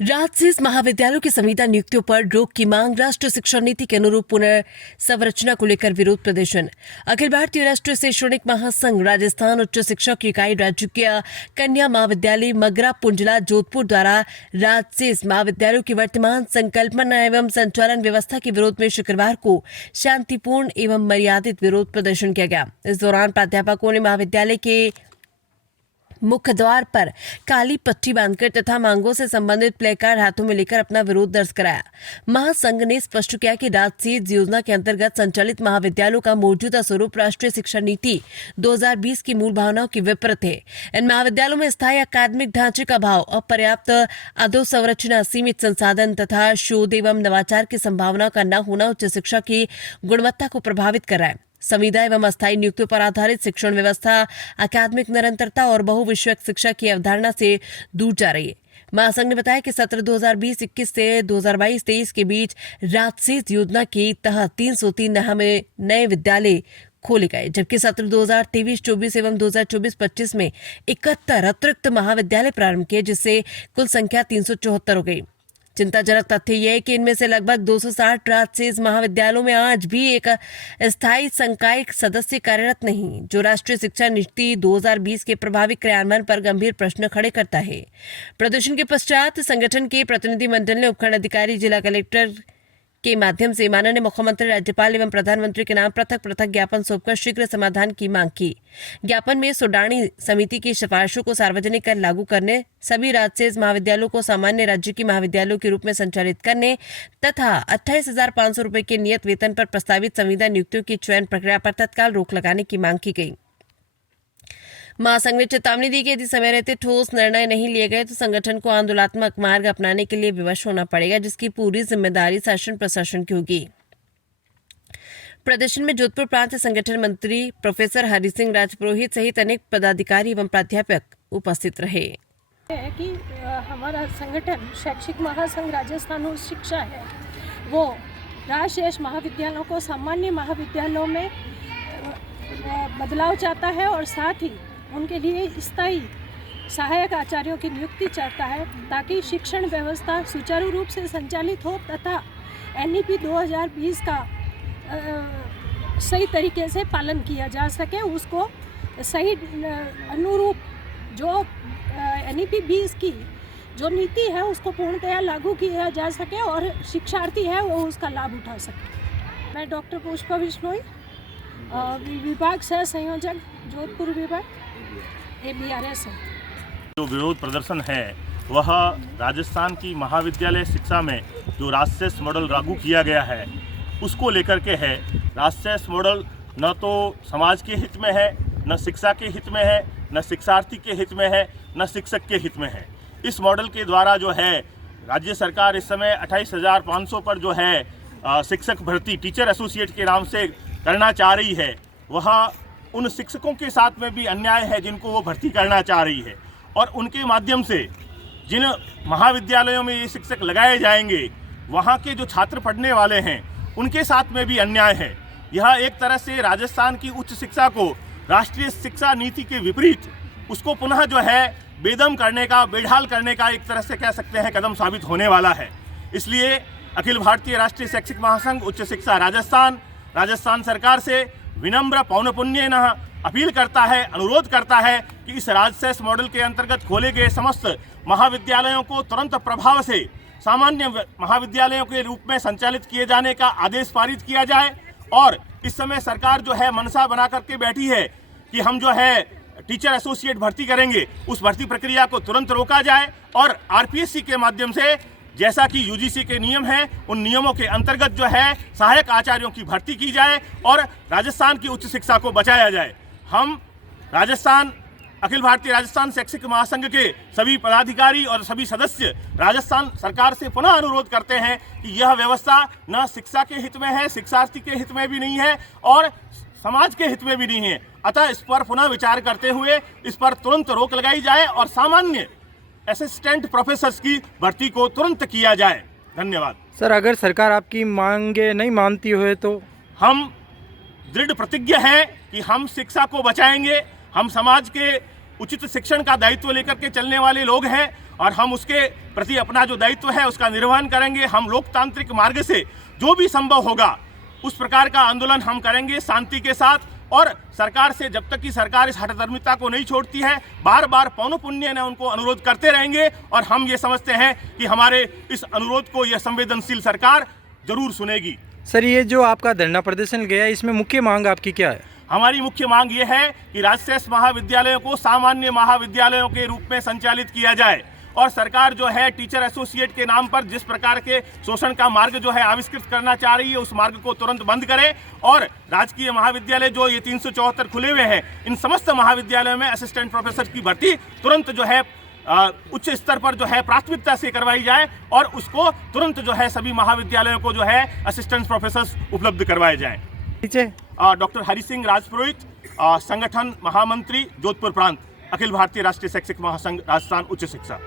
राजसेस महाविद्यालयों की संविदा नियुक्तियों पर रोक की मांग, राष्ट्रीय शिक्षा नीति के अनुरूप पुनर्संरचना को लेकर विरोध प्रदर्शन। अखिल भारतीय राष्ट्रीय शैक्षणिक महासंघ राजस्थान उच्च शिक्षा की इकाई राजकीय कन्या महाविद्यालय मगरा पुंजला जोधपुर द्वारा राजसेस महाविद्यालयों की वर्तमान संकल्पना एवं संचालन व्यवस्था के विरोध में शुक्रवार को शांतिपूर्ण एवं मर्यादित विरोध प्रदर्शन किया गया। इस दौरान प्राध्यापकों ने महाविद्यालय के मुख्य द्वार पर काली पट्टी बांधकर तथा मांगों से संबंधित प्लेकार्ड हाथों में लेकर अपना विरोध दर्ज कराया। महासंघ ने स्पष्ट किया कि राजसेस योजना के अंतर्गत संचालित महाविद्यालयों का मौजूदा स्वरूप राष्ट्रीय शिक्षा नीति 2020 की मूल भावनाओं की विपरीत है। इन महाविद्यालयों में स्थायी अकादमिक ढांचे का अभाव, अपर्याप्त अधोसंरचना, सीमित संसाधन तथा शोध एवं नवाचार की संभावनाओं का न होना उच्च शिक्षा की गुणवत्ता को प्रभावित कर रहा है। संविदा एवं अस्थायी नियुक्तियों पर आधारित शिक्षण व्यवस्था अकादमिक निरंतरता और बहुविषयक शिक्षा की अवधारणा से दूर जा रही है। महासंघ ने बताया कि सत्र 2020-21 से 2022-23 के बीच राजसेस योजना के तहत 303 नए विद्यालय खोले गए, जबकि सत्र 2023-24 एवं 2024-25 में 71 अतिरिक्त महाविद्यालय प्रारंभ किए, जिससे कुल संख्या 374 हो गई। चिंताजनक तथ्य यह है कि इनमें से लगभग 260 राजसेस महाविद्यालयों में आज भी एक स्थायी संकाय सदस्य कार्यरत नहीं, जो राष्ट्रीय शिक्षा नीति 2020 के प्रभावी क्रियान्वयन पर गंभीर प्रश्न खड़े करता है। प्रदर्शन के पश्चात संगठन के प्रतिनिधि मंडल ने उपखंड अधिकारी, जिला कलेक्टर के माध्यम से माननीय मुख्यमंत्री, राज्यपाल एवं प्रधानमंत्री के नाम पृथक पृथक ज्ञापन सौंपकर शीघ्र समाधान की मांग की। ज्ञापन में सुडानी समिति की सिफारिशों को सार्वजनिक कर लागू करने, सभी राजसेस महाविद्यालयों को सामान्य राज्य की महाविद्यालयों के रूप में संचालित करने तथा 28,500 रुपए के नियत वेतन पर प्रस्तावित संविदा नियुक्तियों की चयन प्रक्रिया पर तत्काल रोक लगाने की मांग की गई। महासंघ ने चेतावनी दी कि यदि समय रहते ठोस निर्णय नहीं लिए गए तो संगठन को आंदोलनात्मक मार्ग अपनाने के लिए विवश होना पड़ेगा, जिसकी पूरी जिम्मेदारी शासन प्रशासन की होगी। प्रदर्शन में जोधपुर प्रांत संगठन मंत्री प्रोफेसर हरि सिंह राजपुरोहित सहित अनेक पदाधिकारी एवं प्राध्यापक उपस्थित रहे। है कि हमारा संगठन शैक्षिक महासंघ राजस्थान उच्च शिक्षा है, वो राजशेष महाविद्यालयों को सामान्य महाविद्यालयों में बदलाव चाहता है और साथ ही उनके लिए स्थायी सहायक आचार्यों की नियुक्ति चाहता है, ताकि शिक्षण व्यवस्था सुचारू रूप से संचालित हो तथा एनईपी 2020 का सही तरीके से पालन किया जा सके, उसको सही अनुरूप जो एनईपी 20 की जो नीति है उसको पूर्णतया लागू किया जा सके और शिक्षार्थी है वो उसका लाभ उठा सके। मैं डॉक्टर पुष्पा बिश्नोई, विभाग सह संयोजक जोधपुर विभाग ABRS है। जो विरोध प्रदर्शन है वह राजस्थान की महाविद्यालय शिक्षा में जो राजसेस मॉडल लागू किया गया है उसको लेकर के है। राजसेस मॉडल न तो समाज के हित में है, न शिक्षा के हित में है, न शिक्षार्थी के हित में है, न शिक्षक के हित में है। इस मॉडल के द्वारा जो है राज्य सरकार इस समय 28,500 पर जो है शिक्षक भर्ती टीचर एसोसिएट के नाम से करना चाह रही है। वह उन शिक्षकों के साथ में भी अन्याय है जिनको वो भर्ती करना चाह रही है, और उनके माध्यम से जिन महाविद्यालयों में ये शिक्षक लगाए जाएंगे वहाँ के जो छात्र पढ़ने वाले हैं उनके साथ में भी अन्याय है। यह एक तरह से राजस्थान की उच्च शिक्षा को राष्ट्रीय शिक्षा नीति के विपरीत उसको पुनः जो है बेदम करने का, बेढाल करने का एक तरह से कह सकते हैं कदम साबित होने वाला है। इसलिए अखिल भारतीय राष्ट्रीय शैक्षिक महासंघ उच्च शिक्षा राजस्थान सरकार से विनम्र पौनपुण्येन अपील करता है, अनुरोध करता है कि इस राजसेस मॉडल के अंतर्गत खोले गए समस्त महाविद्यालयों को तुरंत प्रभाव से सामान्य महाविद्यालयों के रूप में संचालित किए जाने का आदेश पारित किया जाए। और इस समय सरकार जो है मनसा बना करके बैठी है कि हम जो है टीचर एसोसिएट भर्ती करेंगे, उस भर्ती प्रक्रिया को तुरंत रोका जाए और RPSC के माध्यम से जैसा कि UGC के नियम हैं उन नियमों के अंतर्गत जो है सहायक आचार्यों की भर्ती की जाए और राजस्थान की उच्च शिक्षा को बचाया जाए। हम अखिल भारतीय राजस्थान शैक्षिक महासंघ के सभी पदाधिकारी और सभी सदस्य राजस्थान सरकार से पुनः अनुरोध करते हैं कि यह व्यवस्था न शिक्षा के हित में है, शिक्षार्थी के हित में भी नहीं है और समाज के हित में भी नहीं है। अतः इस पर पुनः विचार करते हुए इस पर तुरंत रोक लगाई जाए और सामान्य असिस्टेंट प्रोफेसर्स की भर्ती को तुरंत किया जाए। धन्यवाद। सर, अगर सरकार आपकी मांगे नहीं मानती हुए तो? हम दृढ़ प्रतिज्ञ हैं कि हम शिक्षा को बचाएंगे। हम समाज के उचित शिक्षण का दायित्व लेकर के चलने वाले लोग हैं और हम उसके प्रति अपना जो दायित्व है उसका निर्वहन करेंगे। हम लोकतांत्रिक मार्ग से जो भी संभव होगा उस प्रकार का आंदोलन हम करेंगे शांति के साथ, और सरकार से जब तक कि सरकार इस हठधर्मिता को नहीं छोड़ती है, बार बार पौन पुण्य ने उनको अनुरोध करते रहेंगे। और हम ये समझते हैं कि हमारे इस अनुरोध को यह संवेदनशील सरकार जरूर सुनेगी। सर, ये जो आपका धरना प्रदर्शन गया, इसमें मुख्य मांग आपकी क्या है? हमारी मुख्य मांग ये है कि राजशेष महाविद्यालयों को सामान्य महाविद्यालयों के रूप में संचालित किया जाए, और सरकार जो है टीचर एसोसिएट के नाम पर जिस प्रकार के शोषण का मार्ग जो है आविष्कृत करना चाह रही है उस मार्ग को तुरंत बंद करे, और राजकीय महाविद्यालय जो ये 374 खुले हुए हैं इन समस्त महाविद्यालयों में असिस्टेंट प्रोफेसर की भर्ती तुरंत जो है उच्च स्तर पर जो है प्राथमिकता से करवाई जाए, और उसको तुरंत जो है सभी महाविद्यालयों को जो है असिस्टेंट प्रोफेसर उपलब्ध करवाए जाएं। नीचे डॉक्टर हरि सिंह राजपुरोहित, संगठन महामंत्री जोधपुर प्रांत, अखिल भारतीय राष्ट्रीय शैक्षिक महासंघ राजस्थान उच्च शिक्षा।